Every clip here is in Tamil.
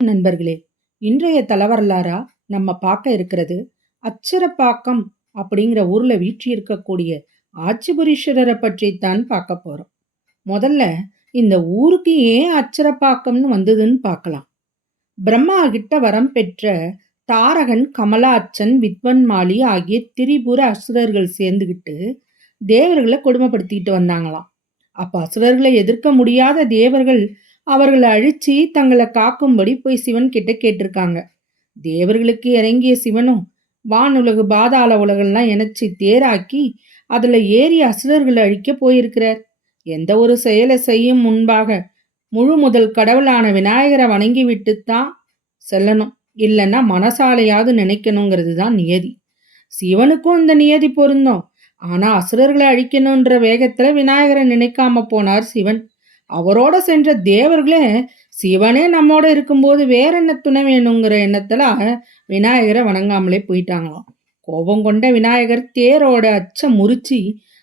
நண்பர்களே, இன்றைய தலவரலாறா நம்ம பார்க்க இருக்கிறது அச்சரப்பாக்கம் அப்படிங்கிற ஊர்ல வீற்றிருக்கக்கூடிய ஆச்சிபுரீஸ்வரரை பற்றித்தான் பார்க்க போறோம். முதல்ல இந்த ஊருக்கு ஏன் அச்சரப்பாக்கம்னு வந்ததுன்னு பார்க்கலாம். பிரம்மா கிட்ட வரம் பெற்ற தாரகன், கமலாச்சன், வித்வன்மாலி ஆகிய திரிபுர அசுரர்கள் சேர்ந்துகிட்டு தேவர்களை கொடுமைப்படுத்திட்டு வந்தாங்களாம். அப்ப அசுரர்களை எதிர்க்க முடியாத தேவர்கள் அவர்களை அழிச்சு தங்களை காக்கும்படி போய் சிவன் கிட்ட கேட்டிருக்காங்க. தேவர்களுக்கு இறங்கிய சிவனும் வானுலகு பாதாள உலகெல்லாம் இணைச்சி தேராக்கி அதுல ஏறி அசுரர்களை அழிக்க போயிருக்கிறார். எந்த ஒரு செயலை செய்யும் முன்பாக முழு முதல் கடவுளான விநாயகரை வணங்கி விட்டுத்தான் செல்லணும். இல்லைன்னா மனசாலையாவது நினைக்கணுங்கிறது தான் நியதி. சிவனுக்கும் இந்த நியதி பொருந்தும். ஆனா அசுரர்களை அழிக்கணுன்ற வேகத்துல விநாயகரை நினைக்காம போனார் சிவன். அவரோட சென்ற தேவர்களே சிவனே நம்மோட இருக்கும்போது வேற என்ன துணை வேணுங்கிற எண்ணத்துல விநாயகரை வணங்காமலே போயிட்டாங்களாம். கோபம் கொண்ட விநாயகர் தேரோட அச்ச முறிச்சு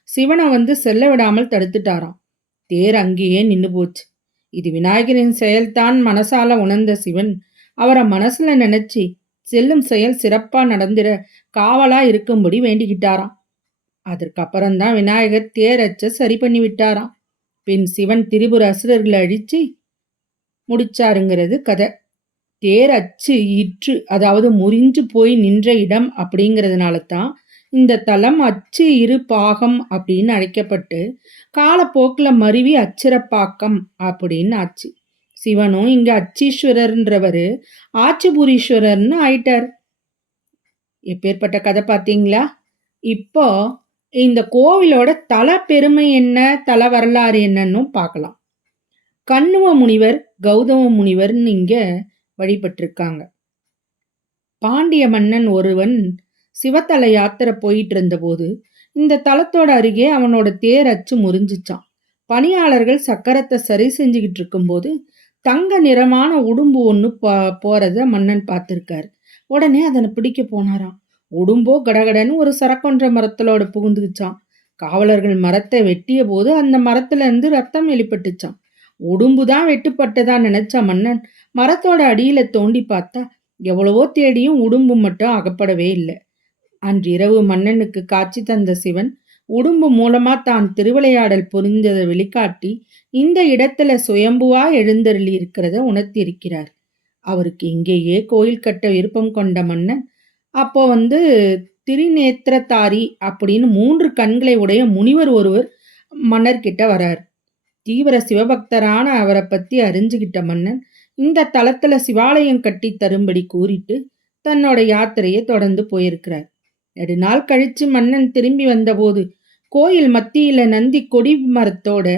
சிவனை செல்ல விடாமல் தடுத்துட்டாராம். தேர் அங்கேயே நின்று போச்சு. இது விநாயகரின் செயல்தான் மனசால உணர்ந்த சிவன் அவரை மனசுல நினைச்சு செல்லும் செயல் சிறப்பா நடந்திட காவலா இருக்கும்படி வேண்டிக்கிட்டாராம். அதற்கப்புறம்தான் விநாயகர் தேரச்ச சரி பண்ணி விட்டாராம். பின் சிவன் திரிபுர அசுரர்களை அழிச்சு முடிச்சாருங்கிறது கதை. தேர் அச்சு இற்று, அதாவது முறிஞ்சு போய் நின்ற இடம் அப்படிங்கிறதுனால தான் இந்த தலம் அச்சு இரு பாகம் அப்படின்னு அழைக்கப்பட்டு காலப்போக்கில் மருவி அச்சிரப்பாக்கம் அப்படின்னு ஆச்சு. சிவனும் இங்க அச்சீஸ்வரர்ன்றவர் ஆச்சிபுரீஸ்வரர்னு ஆயிட்டார். எப்பேற்பட்ட கதை பார்த்தீங்களா? இப்போ இந்த கோவிலோட தல பெருமை என்ன, தல வரலாறு என்னன்னு பார்க்கலாம். கண்ணுவ முனிவர், கௌதம முனிவர்னு இங்க வழிபட்டிருக்காங்க. பாண்டிய மன்னன் ஒருவன் சிவத்தல யாத்திரை போயிட்டு இருந்தபோது இந்த தலத்தோட அருகே அவனோட தேர் அச்சு முறிஞ்சிச்சான். பணியாளர்கள் சக்கரத்தை சரி செஞ்சுக்கிட்டு இருக்கும்போது தங்க நிறமான உடும்பு ஒன்று போறத மன்னன் பார்த்திருக்காரு. உடனே அதனை பிடிக்க போனாராம். உடும்போ கடகடன்னு ஒரு சரக்கொன்ற மரத்தலோட புகுந்துக்குச்சான். காவலர்கள் மரத்தை வெட்டிய போது அந்த மரத்துல இருந்து ரத்தம் வெளிப்பட்டுச்சான். உடும்புதான் வெட்டுப்பட்டதா நினைச்ச மன்னன் மரத்தோட அடியில தோண்டி பார்த்தா எவ்வளவோ தேடியும் உடும்பு மட்டும் அகப்படவே இல்லை. அன்றிரவு மன்னனுக்கு காட்சி தந்த சிவன் உடும்பு மூலமா தான் திருவிளையாடல் புரிந்ததை வெளிக்காட்டி இந்த இடத்துல சுயம்புவா எழுந்தருளி இருக்கிறத உணர்த்தி இருக்கிறார். அவருக்கு இங்கேயே கோயில் கட்ட விருப்பம் கொண்ட மன்னன் அப்போ திரிநேத்திரதாரி அப்படின்னு 3 கண்களை உடைய முனிவர் ஒருவர் மன்னர்கிட்ட வரார். தீவிர சிவபக்தரான அவரை பத்தி அறிஞ்சுகிட்ட மன்னன் இந்த தலத்துல சிவாலயம் கட்டி தரும்படி கூறிட்டு தன்னோட யாத்திரையை தொடர்ந்து போயிருக்கிறார். நெடுநாள் கழிச்சு மன்னன் திரும்பி வந்தபோது கோயில் மத்தியில நந்தி கொடி மரத்தோட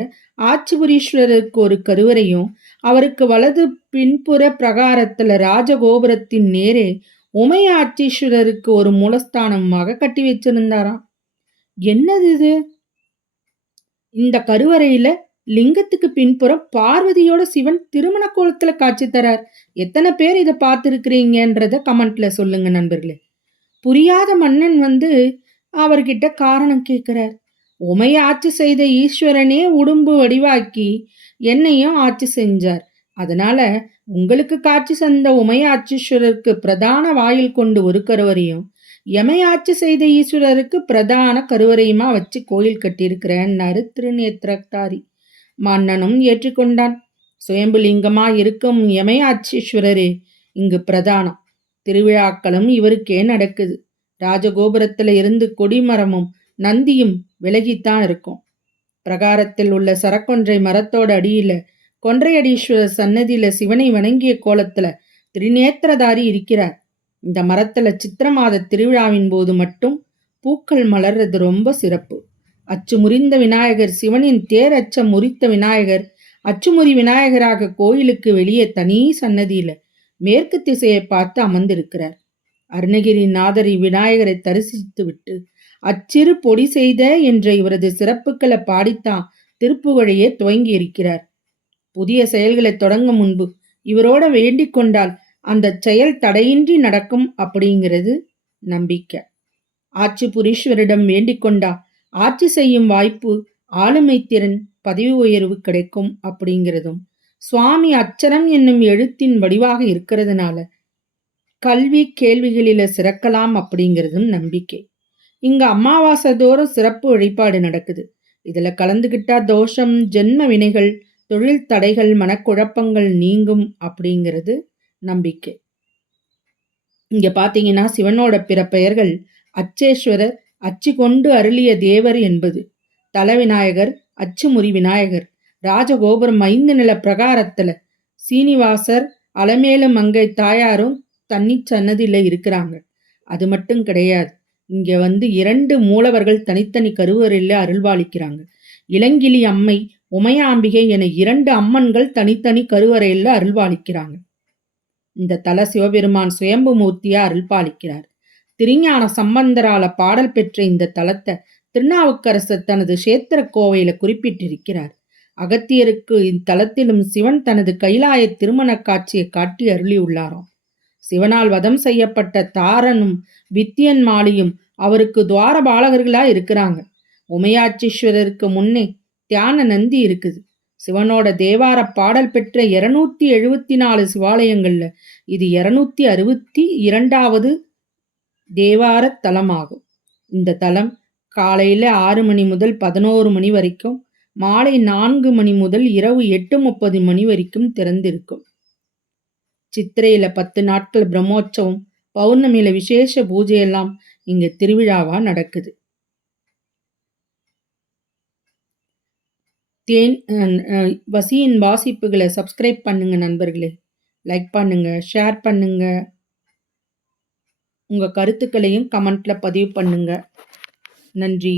ஆச்சிபுரீஸ்வரருக்கு ஒரு கருவறையும் அவருக்கு வலது பின்புற பிரகாரத்துல ராஜகோபுரத்தின் நேரே உமையாச்சீஸ்வரருக்கு ஒரு மூலஸ்தானமாக கட்டி வச்சிருந்தாராம். என்னது இது? இந்த கருவறையில லிங்கத்துக்கு பின்புறம் பார்வதியோட சிவன் திருமண கோலத்துல காட்சி தரார். எத்தனை பேர் இதை பார்த்துருக்கிறீங்கன்றத கமெண்ட்ல சொல்லுங்க நண்பர்களே. புரியாத மன்னன் அவர்கிட்ட காரணம் கேட்கிறார். உமைய ஆட்சி செய்த ஈஸ்வரனே உடும்பு வடிவாக்கி என்னையும் ஆட்சி செஞ்சார். அதனால உங்களுக்கு காட்சி தந்த உமையாச்சீஸ்வரருக்கு பிரதான வாயில் கொண்டு ஒரு கருவறையும் எமையாட்சி செய்த ஈஸ்வரருக்கு பிரதான கருவறையுமா வச்சு கோயில் கட்டியிருக்கிறேன்னாரு திருநேத்திரதாரி. மன்னனும் ஏற்றுக்கொண்டான். சுயம்புலிங்கமா இருக்கும் எமையாச்சீஸ்வரரே இங்கு பிரதானம். திருவிழாக்களும் இவருக்கே நடக்குது. ராஜகோபுரத்துல இருந்து கொடிமரமும் நந்தியும் விலகித்தான் இருக்கும். பிரகாரத்தில் உள்ள சரக்கொன்றை மரத்தோட அடியில கொன்றையடீஸ்வரர் சன்னதியில சிவனை வணங்கிய கோலத்துல திரிநேத்திரதாரி இருக்கிறார். இந்த மரத்துல சித்திர மாத திருவிழாவின் போது மட்டும் பூக்கள் மலர்றது ரொம்ப சிறப்பு. அச்சு முறிந்த விநாயகர், சிவனின் தேர் அச்சம் முறித்த விநாயகர் அச்சுமுறி விநாயகராக கோயிலுக்கு வெளியே தனி சன்னதியில மேற்கு திசையை பார்த்து அமர்ந்திருக்கிறார். அருணகிரி நாதர் விநாயகரை தரிசித்து விட்டு அச்சிறு பொடி செய்த என்ற இவரது சிறப்புகளை பாடித்தான் திருப்புகழையே துவங்கி இருக்கிறார். புதிய செயல்களை தொடங்கும் முன்பு இவரோட வேண்டிக் கொண்டால் அந்த செயல் தடையின்றி நடக்கும் அப்படிங்கிறது நம்பிக்கை. ஆச்சிபுரீஸ்வரிடம் வேண்டிக் கொண்டா ஆட்சி செய்யும் வாய்ப்பு, ஆளுமை திறன், பதவி உயர்வு கிடைக்கும் அப்படிங்கிறதும் சுவாமி அச்சரம் என்னும் எழுத்தின் வடிவாக இருக்கிறதுனால கல்வி கேள்விகளில சிறக்கலாம் அப்படிங்கிறதும் நம்பிக்கை. இங்க அமாவாசை தோறும் சிறப்பு வழிபாடு நடக்குது. இதுல கலந்துக்கிட்டா தோஷம், ஜென்ம வினைகள், தொழில் தடைகள், மனக்குழப்பங்கள் நீங்கும் அப்படிங்கிறது நம்பிக்கை. இங்க பார்த்தீங்கன்னா சிவனோட பிற பெயர்கள் அச்சேஸ்வரர், அச்சு கொண்டு அருளிய தேவர் என்பது, தலவிநாயகர், அச்சுமுறி விநாயகர், ராஜகோபுரம் 5 நில பிரகாரத்துல சீனிவாசர், அலமேலு மங்கை தாயாரும் தண்ணி சன்னதியில இருக்கிறாங்க. அது மட்டும் கிடையாது. இங்க 2 மூலவர்கள் தனித்தனி கருவறையில அருள்பாலிக்கிறாங்க. இளங்கிளி அம்மை, உமையாம்பிகை என 2 அம்மன்கள் தனித்தனி கருவறையில அருள்பாலிக்கிறாங்க. இந்த தல சிவபெருமான் சுயம்பு மூர்த்தியா அருள்பாலிக்கிறார். திருஞான சம்பந்தரால பாடல் பெற்ற இந்த தலத்தை திருநாவுக்கரசர் தனது கஷேத்திர கோவையில குறிப்பிட்டிருக்கிறார். அகத்தியருக்கு இத்தலத்திலும் சிவன் தனது கைலாய திருமண காட்சியை காட்டி அருளியுள்ளாராம். சிவனால் வதம் செய்யப்பட்ட தாரனும் வித்தியன் மாலியும் அவருக்கு துவார பாலகர்களா இருக்கிறாங்க. உமையாட்சீஸ்வரருக்கு முன்னே தியான நந்தி இருக்குது. சிவனோட தேவார பாடல் பெற்ற 274 சிவாலயங்கள்ல இது 262வது தேவார தலமாகும். இந்த தலம் காலையில 6 மணி முதல் 11 மணி வரைக்கும், மாலை 4 மணி முதல் இரவு 8:30 மணி வரைக்கும் திறந்திருக்கும். சித்திரையில 10 நாட்கள் பிரம்மோற்சவம், பௌர்ணமியில விசேஷ பூஜையெல்லாம் இங்க திருவிழாவா நடக்குது. வசியின் வாசிப்புகளை சப்ஸ்கிரைப் பண்ணுங்க நண்பர்களே. லைக் பண்ணுங்க, ஷேர் பண்ணுங்க. உங்க கருத்துக்களையும் கமெண்ட்ல பதிவு பண்ணுங்க. நன்றி.